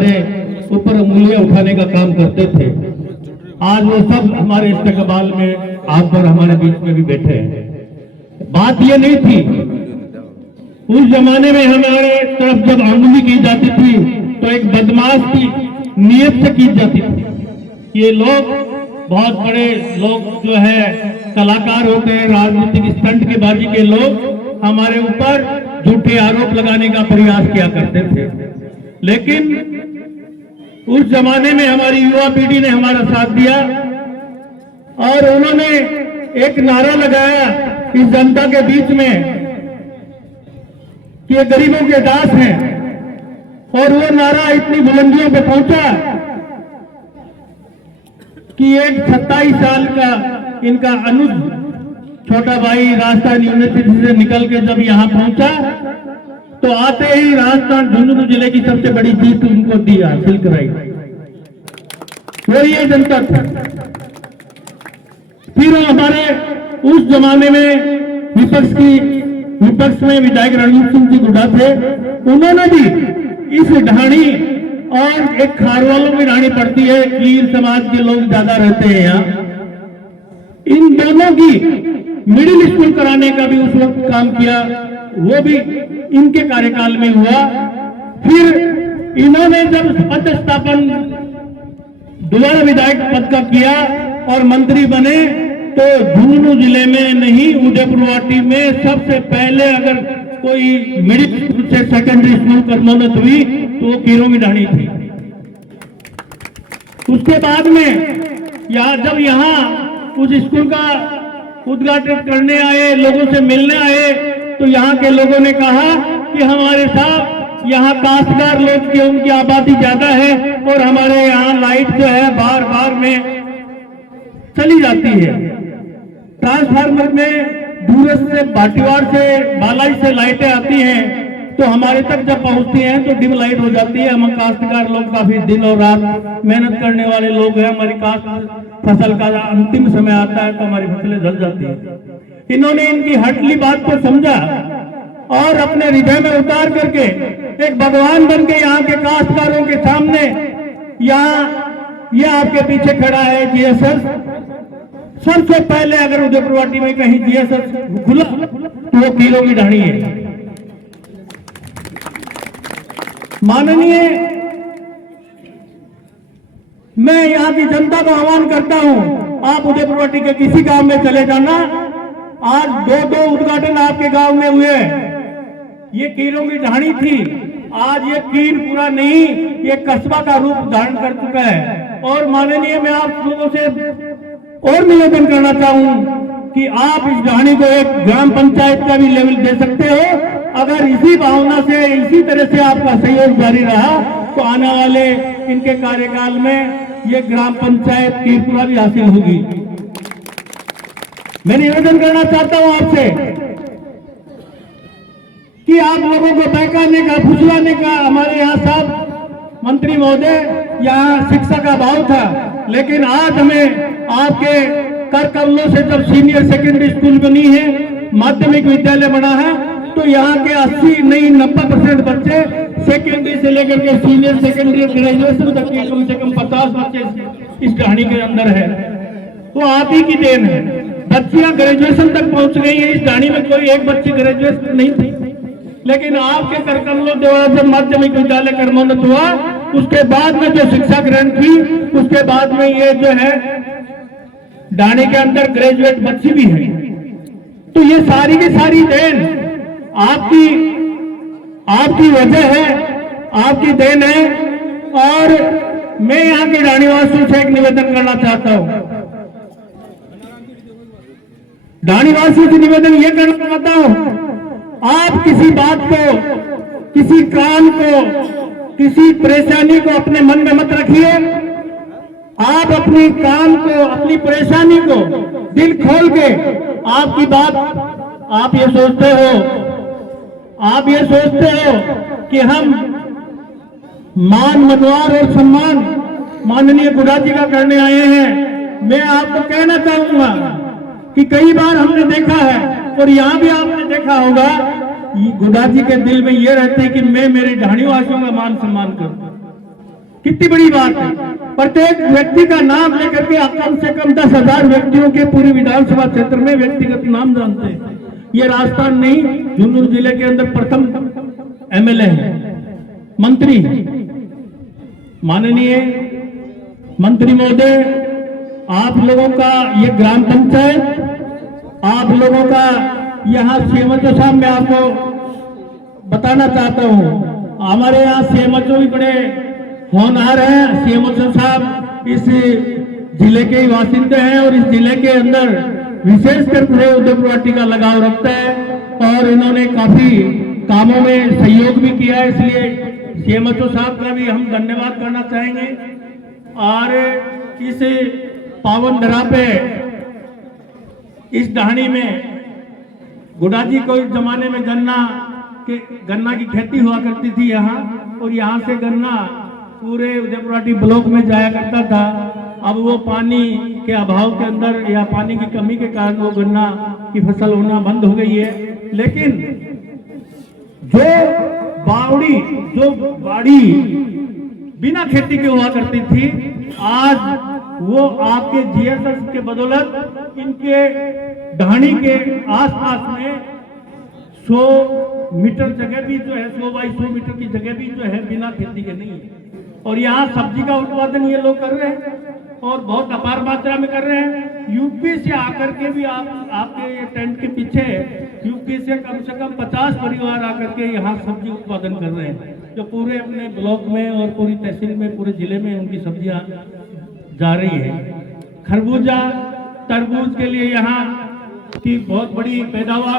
हमारे ऊपर उंगलियां उठाने का काम करते थे, आज वो सब हमारे इस्तेकबाल में आप और हमारे बीच में भी बैठे हैं। बात ये नहीं थी, उस जमाने में हमारे तरफ जब आंदोलन की जाती थी तो एक बदमाश की नियत से की जाती थी। ये लोग बहुत बड़े लोग जो है कलाकार होते हैं, राजनीतिक स्टंट के बाजी के लोग हमारे ऊपर झूठे आरोप लगाने का प्रयास किया करते थे। लेकिन उस जमाने में हमारी युवा पीढ़ी ने हमारा साथ दिया और उन्होंने एक नारा लगाया इस जनता के बीच में कि ये गरीबों के दास हैं, और वो नारा इतनी बुलंदियों पे पहुंचा कि एक 27 साल का इनका अनुज छोटा भाई राजस्थान यूनिवर्सिटी से निकल के जब यहां पहुंचा तो आते ही राजस्थान झुंझुनू जिले की सबसे बड़ी जीत उनको दी, हासिल कराई। वो ये जनता था। फिर हमारे उस जमाने में विपक्ष में विधायक रणजीत सिंह जी गुड्डा थे, उन्होंने भी इस ढाणी और एक खारवालों में ढाणी पड़ती है, कीर समाज के लोग ज्यादा रहते हैं यहाँ, इन दोनों की मिडिल स्कूल कराने का भी उस वक्त काम किया, वो भी इनके कार्यकाल में हुआ। फिर इन्होंने जब पद स्थापन दोबारा विधायक पद का किया और मंत्री बने तो झुंझुनू जिले में नहीं, उदयपुरवाटी में सबसे पहले अगर कोई मिडिल स्कूल से सेकेंडरी स्कूल कर्मोन्नत हुई तो वो कीरों की ढाणी थी। उसके बाद में जब यहाँ उस स्कूल का उद्घाटन करने आए, लोगों से मिलने आए, तो यहाँ के लोगों ने कहा कि हमारे साथ यहाँ काश्तकार लोग की उनकी आबादी ज्यादा है और हमारे यहाँ लाइट जो है बार बार में चली जाती है। ट्रांसफार्मर में दूरस्थ से भाटीवाड़ से बालाई से लाइटें आती हैं तो हमारे तक जब पहुंचती हैं तो डिम लाइट हो जाती है। हम काश्तकार लोग काफी दिन और रात मेहनत करने वाले लोग हैं, हमारी काश्त फसल का अंतिम समय आता है तो हमारी फसलें जल जाती है। इन्होंने इनकी हटली बात को समझा और अपने हृदय में उतार करके एक भगवान बन के यहाँ के काश्तकारों के सामने, यहाँ ये आपके पीछे खड़ा है जीएसएस, सबसे पहले अगर उदयपुरवाटी में कहीं जीएसएस खुला तो वो कीरों की ढाणी है। माननीय, मैं यहाँ की जनता को आह्वान करता हूँ, आप उदयपुरवाटी के किसी गांव में चले जाना, आज दो उद्घाटन आपके गांव में हुए। ये कीरों की ढाणी थी, आज ये कीर पूरा नहीं, ये कस्बा का रूप धारण कर चुका है। और माननीय, मैं आप लोगों से और निवेदन करना चाहूं कि आप इस ढाणी को एक ग्राम पंचायत का भी लेवल दे सकते हो। अगर इसी भावना से, इसी तरह से आपका सहयोग जारी रहा तो आने वाले इनके कार्यकाल में ये ग्राम पंचायत कीरपुरा भी हासिल होगी। मैं निवेदन करना चाहता हूं आपसे कि आप लोगों को बहकाने का, फुसलाने का, हमारे यहाँ साहब मंत्री महोदय, यहाँ शिक्षा का भाव था, लेकिन आज हमें आपके कर कमलों से जब सीनियर सेकेंडरी स्कूल बनी है, माध्यमिक विद्यालय बना है, तो यहाँ के 80 नहीं 90% बच्चे सेकेंडरी से लेकर के सीनियर सेकेंडरी ग्रेजुएशन तक के कम से कम 50 बच्चे इस ढाणी के अंदर है। वो आप ही की देन है। बच्चियां ग्रेजुएशन तक पहुंच गई है, इस ढाणी में कोई एक बच्ची ग्रेजुएशन नहीं थी, लेकिन आपके कर कमलों द्वारा जब माध्यमिक विद्यालय कर्मोन्नत हुआ, उसके बाद में जो शिक्षा ग्रहण की, उसके बाद में ये जो है ढाणी के अंदर ग्रेजुएट बच्ची भी है। तो ये सारी की सारी देन आपकी वजह है, आपकी देन है। और मैं यहाँ के ढाणीवासियों से एक निवेदन करना चाहता हूँ, ढाणीवासियों से निवेदन ये करना चाहता हूँ, आप किसी बात को, किसी काम को, किसी परेशानी को अपने मन में मत रखिए। आप अपनी काम को, अपनी परेशानी को दिल खोल के आपकी बात, आप ये सोचते हो कि हम मान, मनवार और सम्मान माननीय गुड्डा जी का करने आए हैं। मैं आपको कहना चाहूंगा कि कई बार हमने देखा है और यहाँ भी आपने देखा होगा, गुड्डा जी के दिल में ये रहते है कि मैं मेरे ढाणीवासियों का मान सम्मान करूं। कितनी बड़ी बात है। प्रत्येक व्यक्ति का नाम लेकर के कम से कम 10,000 व्यक्तियों के पूरी विधानसभा क्षेत्र में व्यक्तिगत नाम जानते हैं। ये राजस्थान नहीं, झुंझुनू जिले के अंदर प्रथम एमएलए है। मंत्री, माननीय मंत्री महोदय, आप लोगों का ये ग्राम पंचायत, आप लोगों का यहाँ सीएमएचओ साहब, मैं आपको बताना चाहता हूँ, हमारे यहाँ सीएमएचओ भी बड़े होनहार हैं। सीएमएचओ साहब इस जिले के ही बासिंदे हैं और इस जिले के अंदर विशेषकर पूरे उदयपुर वाटी का लगाव रखता है और इन्होंने काफी कामों में सहयोग भी किया है, इसलिए सीएमएचओ साहब का भी हम धन्यवाद करना चाहेंगे। और इस पावन धरा पे, इस ढाणी में गुडाजी को इस जमाने में गन्ना की खेती हुआ करती थी यहाँ, और यहाँ से गन्ना पूरे उदयपुर वाटी ब्लॉक में जाया करता था। अब वो पानी के अभाव के अंदर या पानी की कमी के कारण वो गन्ना की फसल होना बंद हो गई है। लेकिन जो बाड़ी बिना खेती के हुआ करती थी, आज वो आपके जीएसएस के बदौलत इनके ढाणी के आसपास में 100 मीटर जगह भी जो है, 100 बाई 100 मीटर की जगह भी जो है बिना खेती के नहीं है। और यहाँ सब्जी का उत्पादन ये लोग कर रहे हैं और बहुत अपार मात्रा में कर रहे हैं। यूपी से आकर के भी आपके ये टेंट के पीछे यूपी से कम 50 परिवार आकर के यहाँ सब्जी उत्पादन कर रहे हैं, जो पूरे अपने ब्लॉक में और पूरी तहसील में, पूरे जिले में उनकी सब्जियां जा रही है। खरबूजा, तरबूज के लिए यहाँ की बहुत बड़ी पैदावार